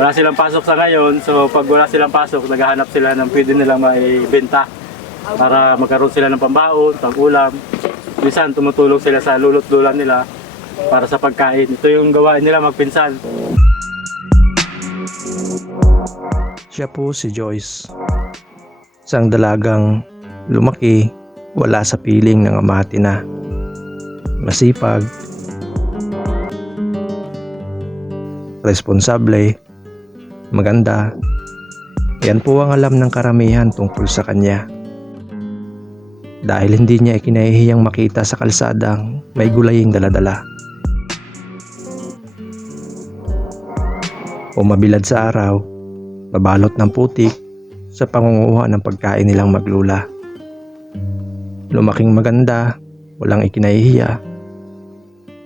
Wala silang pasok sa ngayon, so pag wala silang pasok, naghahanap sila ng pwede nilang maibenta para magkaroon sila ng pambaon, pang-ulam. Minsan tumutulong sila sa lulot-lulan nila para sa pagkain. Ito yung gawain nila magpinsan. Siya po si Joyce. Isang dalagang lumaki, wala sa piling ng amati na. Masipag, responsable, maganda. Yan po ang alam ng karamihan tungkol sa kanya. Dahil hindi niya ikinahihiyang makita sa kalsadang may gulaying daladala. O mabilad sa araw, mabalot ng putik sa pangunguha ng pagkain nilang maglula. Lumaking maganda, walang ikinahihiya.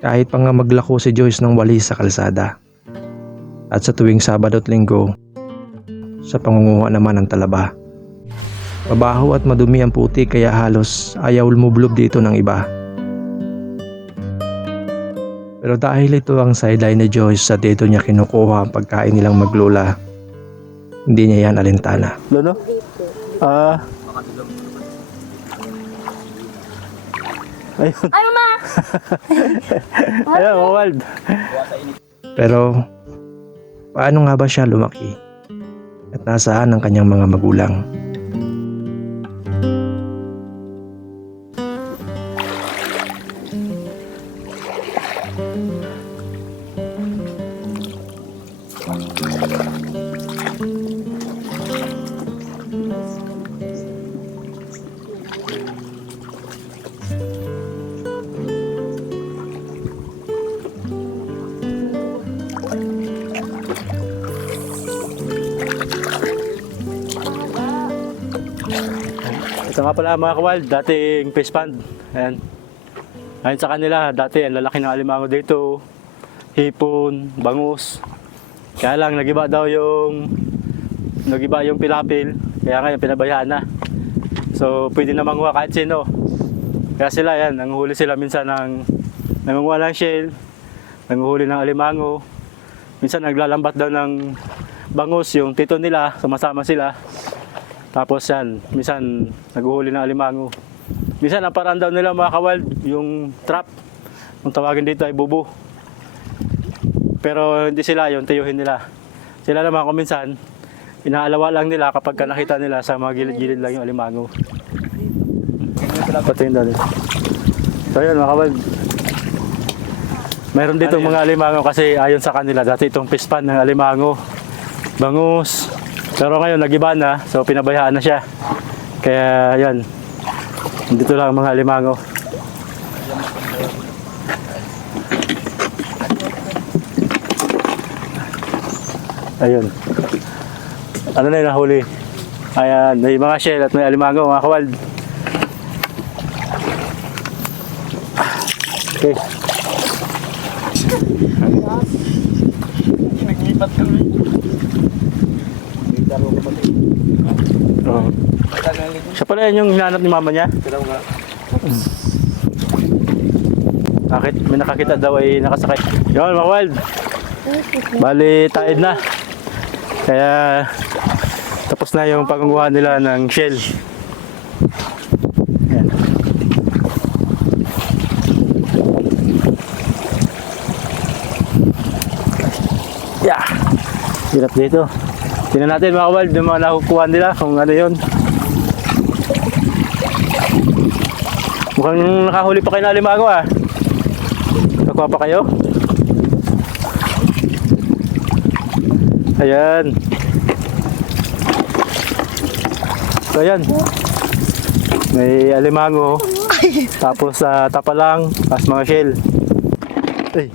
Kahit pa nga maglako si Joyce ng walis sa kalsada. At sa tuwing Sabado at Linggo, sa pangunguha naman ng talaba. Mabaho at madumi ang putik kaya halos ayaw lumublob dito ng iba. Pero dahil ito ang sideline ni Joyce sa dito niya kinukuha ang pagkain nilang maglula, hindi niya yan alintana. Lolo? Ayun. Ay, mama! Ayun, Wald. Pero paano nga ba siya lumaki? At nasaan ang kanyang mga magulang? Ito nga pala mga kawald, dating fish pond. Ayan. Ayon sa kanila, dati ang lalaki ng alimango dito, hipon, bangus. Kaya lang nagiba yung pilapil, kaya ngayon pinabayaan na. So pwede na manguha kahit sino. Kaya sila yan, nanguhuli sila minsan nangunguha ng shell, nanguhuli ng alimango. Minsan naglalambat daw ng bangus yung tito nila, sama-sama sila. Tapos yan, minsan naguhuli ng alimango. Minsan ang paraan daw nila mga kawald, yung trap. Kung tawagin dito ay bubo. Pero hindi sila yung tiyuhin nila. Sila naman kung minsan, inaalawa lang nila kapag nakita nila sa mga gilid-gilid lang yung alimango. Patayin daw nila. So yun mga kawald. Mayroon dito mga alimango kasi ayon sa kanila, dati itong fish pond ng alimango. Bangus. Pero ngayon nagiba na, so pinabayaan na siya. Kaya yan, dito lang ang mga alimango. Ayun. Ano na yung nahuli? Ayan, may mga shell at may alimango, mga kawald. Okay. Naglipat kami. Oh. Siya pala yan yung hinanap ni mama niya? Bakit? May nakakita daw ay nakasakay. Yun mga wild. Bali taid na. Kaya tapos na yung pagkunguha nila ng shell. Yan. Yeah. Hirap dito. Tingnan natin mga kawald, yung mga nakukuha nila kung ano yun. Mukhang nakahuli pa kayo na alimango ah. Nakuha pa kayo? Ayan. So ayan. May alimango. Tapos tapalang, tapos mga shell. Ay.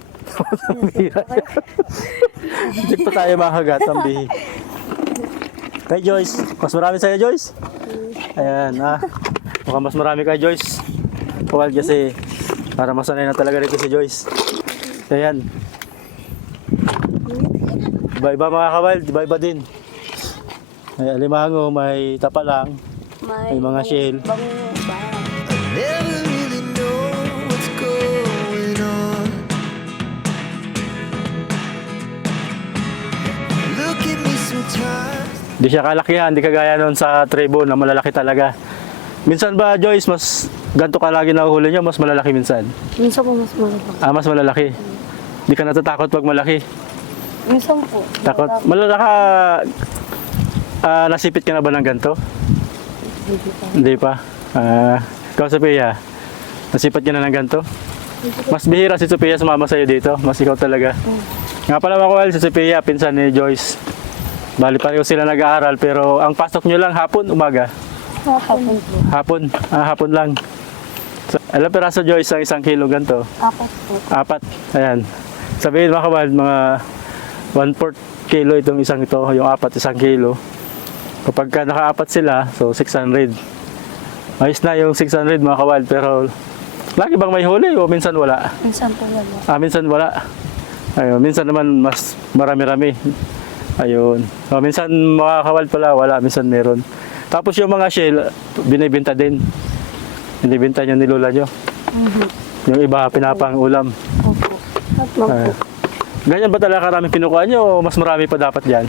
Hindi pa tayo makagat ang bihi. Kay Joyce, mas marami sa'yo Joyce? Ayan mukhang mas marami kay Joyce. Kawal kasi para masanay na talaga rito si Joyce. Ayan. Iba-iba mga kawal, iba-iba din. May alimango, may tapalang, may mga shell. Never really know what's going on. Look times. Di siya kalakihan, di kagaya noon sa tribo na malalaki talaga. Minsan ba, Joyce, mas ganito ka lagi nahuhuli nyo, mas malalaki minsan? Minsan po mas malaki. Ah, mas malalaki. Di ka natatakot pag malaki. Minsan po. Takot. Malalaka, nasipit ka na ba ng ganito? Hindi pa. Ikaw, Sophia, nasipit ka na ng ganito? Mas bihira si Sophia sumama sa'yo dito. Mas ikaw talaga. Nga pala mga kawal, si Sophia, pinsan ni Joyce. Bali pareho sila nag-aaral, pero ang pasok nyo lang hapon, umaga. Hapon po. Hapon. Hapon lang. So, alam peraso, Joyce, ang 1 kilo ganito. 4 po. 4. Ayan. Sabihin mga kawal, mga 1/4 kilo itong isang ito, yung 4, 1 kilo. Kapag ka naka-4 sila, so 600. Ayos na yung 600 mga kawal, pero lagi bang may huli o minsan wala? Minsan po wala. Minsan wala. Ayun, minsan naman mas marami-rami. Ayun. So, minsan mga kawal pala, wala, minsan meron. Tapos yung mga shell, binibenta din. Binibenta nyo ni Lola nyo. Yung iba, pinapang ulam. Opo. Tatlong po. Ganyan ba talaga karami kinukuha nyo o mas marami pa dapat dyan?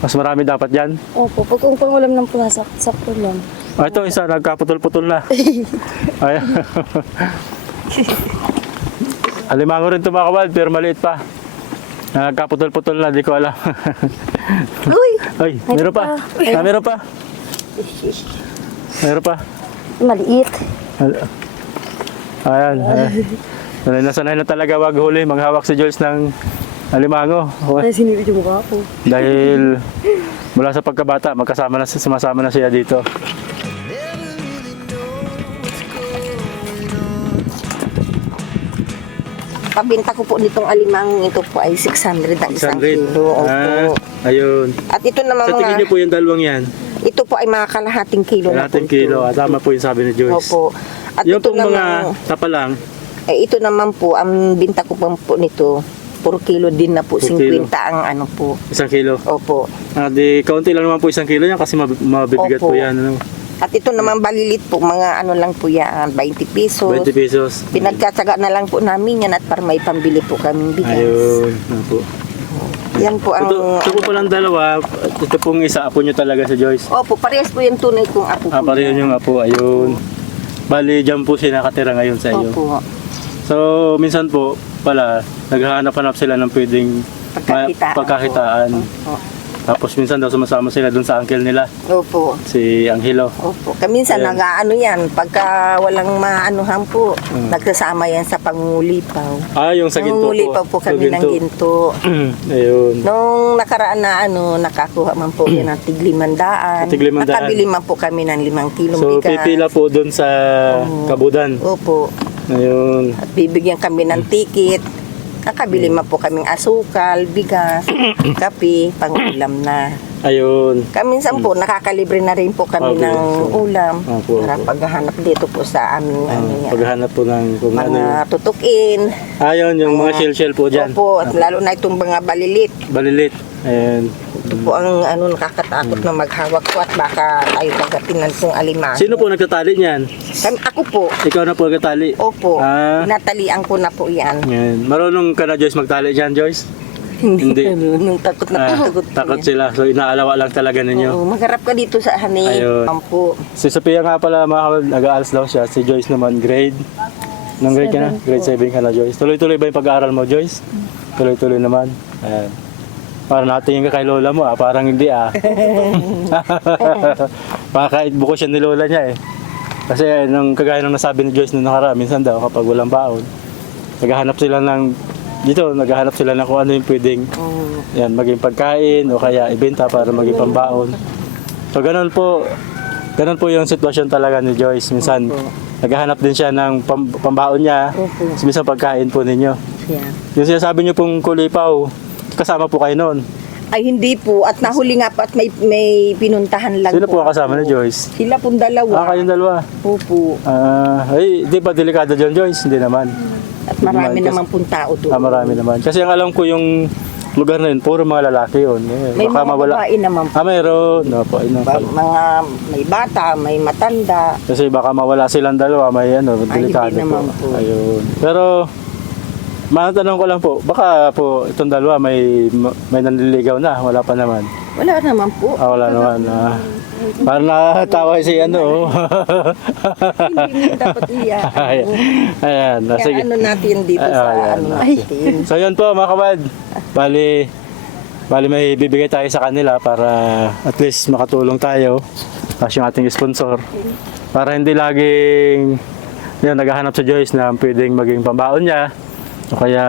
Mas marami dapat dyan? Opo. Pag kung pangulam ng pula, sakto lang. Ito, isa, nagkaputol-putol na. Ayan. Alimango rin ito mga kawal, pero maliit pa. Nagkaputol-putol na, di ko alam. Uy! Ay, meron pa. Meron pa. Meron pa. Maliit. Ayan. Sanay na talaga wag huli. Maghawak si Jules ng alimango. Ay, sinipid yung mukha ko. Dahil mula sa pagkabata, sumasama na siya dito. Never really know what's going on. Pabenta ko po nitong alimang ito po ay 600 ang isang 600. kilo. Opo. Ayun. At ito naman Sa tingin mga, niyo po yung dalawang yan? ito po ay mga kalahating kilo na po Kalahating ito. kilo. Tama po yung sabi ni Joyce. Opo. At Yung ito pong mga naman, tapa lang, ito naman po, ang binta ko po nito, 4 kilo din na po, 4 50 kilo. ang ano po. 1 kilo. Opo. Di kaunti lang naman po 1 kilo yan kasi mabibigat Opo. po yan. Ano? At ito naman balilit po, mga ano lang po yan, 20 pesos. 20 pesos. Pinagkatsaga na lang po namin yan at para may pambili po kaming bigas. Ayun. Ano po. Yan po ang... Ito po palang dalawa. Ito pong isa, apo nyo talaga si Joyce. Opo, parehas po yung tunay kong apo po. Pareho yan. yung apo. Ayun. Bali, dyan po siya nakatira ngayon sa iyo. Opo. So, minsan po pala, naghahanap-hanap sila ng pwedeng pagkakitaan. Opo. Tapos minsan daw sumasama sila dun sa uncle nila, Opo. si Angelo. Opo. Kaminsan Ayan. nag-ano yan, pagka walang maanuhan po, nagsasama yan sa pangulipaw. Yung sa ginto po. Pangulipaw po kami ng ginto. Ayun. Nung nakaraan na nakakuha man po yan ng tig-500. Tig-500. Nakabili man po kami ng 5 kilong So, bigas. pipila po dun sa kabudan. Opo. Ayun. At bibigyan kami ng ticket. Nakabili man po kaming asukal, bigas, kape, pang-ulam na. Ayun. Kaminsan po, nakakalibre na rin po kami Okay. ng ulam Opo, para opo. paghahanap dito po sa aming yan, Paghahanap po ng kung ano yun. mga tutukin. Ayun, yung mga shell-shell po dyan. Opo, at lalo na itong mga balilit. Balilit. Ayan. Ito po ang nakakatakot na maghawak po at baka tayo kagatinan pong alimango. Sino po nagtatali niyan? Ako po. Ikaw na po nagtatali? Opo. Ah. Natalian ko na po yan. Yan. Marunong ka na, Joyce, magtali dyan, Joyce? Hindi. Nung takot na takot po Takot yan. sila. So, inaalawa lang talaga ninyo. Oo, magharap ka dito sa hani. Ayun. Ampo. Si Sophia nga pala, mga kapatid, nag-aalas daw siya. Si Joyce naman, grade. Nung grade ka na? Grade 7 ka na, Joyce. Tuloy-tuloy ba yung pag-aaral mo, Joyce? Tuloy-tuloy naman. Ayan. Parang natingin ka kay lola mo, parang hindi Makakait buko siya ni lola niya eh. Kasi nung kagaya ng nasabi ni Joyce nung nakaraan, minsan daw kapag walang baon, naghahanap sila ng kung ano yung pwedeng yan, maging pagkain o kaya ibenta para maging pambaon. So ganun po yung sitwasyon talaga ni Joyce. Minsan naghahanap din siya ng pambaon niya, minsan pagkain po ninyo. Yan. Yung sinasabi niyo pong kulipaw, kasama po kayo noon. Ay hindi po. At nahuli nga po at may pinuntahan lang Sino po ang kasama ni Joyce? Sila pong dalawa. Kayong dalawa. Opo. Ay, di ba delikado dyan, Joyce? Hindi naman. At marami Kasi- naman pong tao doon. Marami naman. Kasi ang alam ko yung lugar na yun, puro mga lalaki yun. May mga babae naman po. Mayroon. No, po, yun ang pala. Mga may bata, may matanda. Kasi baka mawala silang dalawa, may delikado hindi naman po. Ayun. Pero, Matanong ko lang po, baka po itong dalawa may nanliligaw na, wala pa naman. Wala naman po. Wala naman. Parang nakatawa si ano. Hindi mo dapat iyak. Ayan, Kaya sige. ano natin dito sa Ayan. ano natin. So yun po mga kabad. Bali may bibigay tayo sa kanila para at least makatulong tayo. Tapos yung ating sponsor. Para hindi laging yun, naghahanap sa Joyce na pwedeng maging pambaon niya o kaya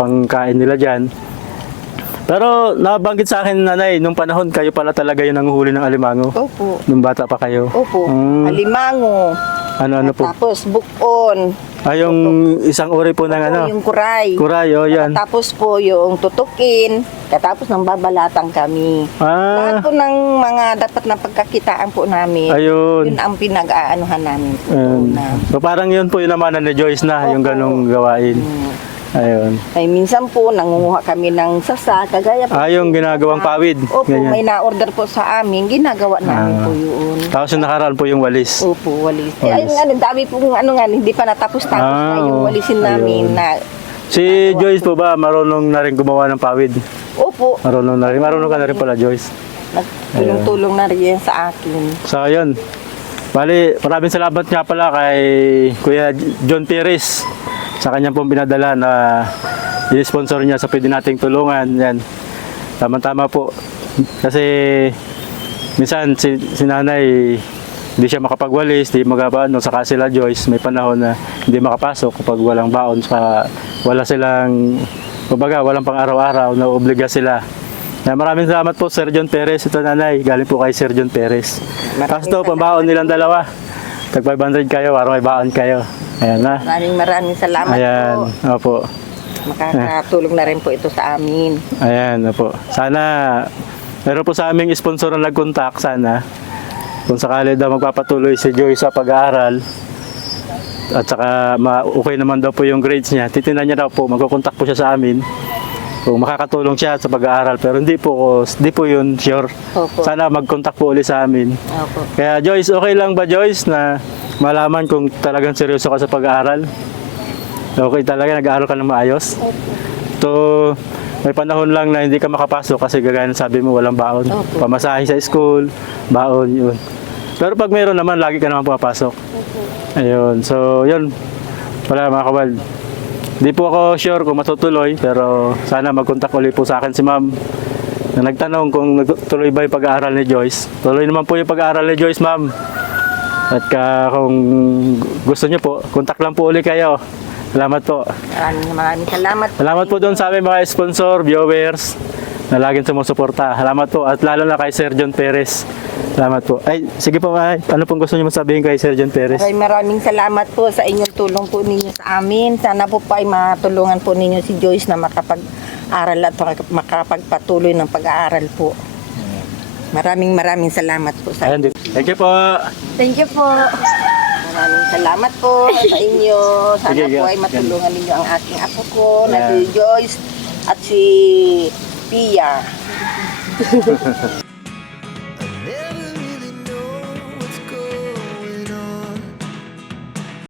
pangkain nila dyan. Pero nabanggit sa akin, nanay, nung panahon kayo pala talaga yung nanguhuli ng alimango. Opo. Nung bata pa kayo. Opo. Mm. Alimango. Ano po? Tapos bukon. Yung isang uri po ng ano? Yung kuray. Kuray, yan. Tapos po yung tutukin. Katapos nang babalatan kami. Lahat po ng mga dapat na pagkakitaan po namin. Ayun. Yun ang pinag-aanuhan namin po. So parang yun po yung naman ni Joyce na, yung Opo. ganong gawain. Ayun. Ay minsan po nangunguha kami ng sasa, kagaya po. Yung ginagawang pawid. Opo, Ganyan. may na-order po sa amin, ginagawa namin po yun. Tapos yung nakaraan po yung walis. Opo, walis. Walis. Ay nga, dami po hindi pa natapos-tapos na yung walisin namin ayun. na. Si Joyce po ba, marunong na rin gumawa ng pawid? Opo, Marunong na rin. Marunong ka na rin pala, Joyce. nagtulong-tulong na rin yan sa akin. So, ayun. Bali, maraming salamat nga pala kay Kuya John Perez sa kanyang pong pinadala na i-sponsor niya sa pwede nating tulungan. Yan. Tama-tama po. Kasi minsan si nanay hindi siya makapagwalis, hindi magabaano, saka sila Joyce, may panahon na hindi makapasok kapag walang baon, saka wala silang, kumbaga, walang pang araw-araw na obliga sila. Maraming salamat po, Sir John Perez. Ito nanay, galing po kay Sir John Perez. Tapos ito, pambaon nilang dalawa. Tag 500 kayo, para may baon kayo. Ayan na. Maraming salamat Ayan, po. opo. Makakatulong na rin po ito sa amin. Ayan, opo. Sana, meron po sa aming sponsor na nag-contact, sana. Kung sakali daw magpapatuloy si Joy sa pag-aaral, at saka okay naman daw po yung grades niya, titingnan niya daw po, magkukontak po siya sa amin. Kung makakatulong siya sa pag-aaral, pero hindi po yun sure. Opo. Sana mag-contact po ulit sa amin. Opo. Kaya Joyce, okay lang ba Joyce na malaman kung talagang seryoso ka sa pag-aaral? Okay talaga, nag-aaral ka ng maayos? To may panahon lang na hindi ka makapasok kasi gagaya ng sabi mo walang baon. Opo. Pamasahe sa school, baon yun. Pero pag meron naman, lagi ka naman pumapasok. Ayun, so yun. Wala mga kabal. Hindi po ako sure kung matutuloy, pero sana mag-contact ulit po sa akin si ma'am na nagtanong kung tuloy ba yung pag-aaral ni Joyce. Tuloy naman po yung pag-aaral ni Joyce, ma'am. At kung gusto niyo po, contact lang po ulit kayo. Salamat po. Maraming salamat. Salamat po doon sa aming mga sponsor, viewers, na laging sumusuporta. Salamat po. At lalo na kay Sir John Perez. Salamat po. Ay, sige po, ano pong gusto niyo masabihin kay Sir John Perez? Maraming salamat po sa inyong tulong po ninyo sa amin. Sana po ay matulungan po ninyo si Joyce na makapag-aral at makapagpatuloy ng pag-aaral po. Maraming salamat po sa inyo. Thank you po. Thank you po. Maraming salamat po sa inyo. Sana Sige, po ay matulungan ninyo ang aking apo ko na si Joyce at si Pia.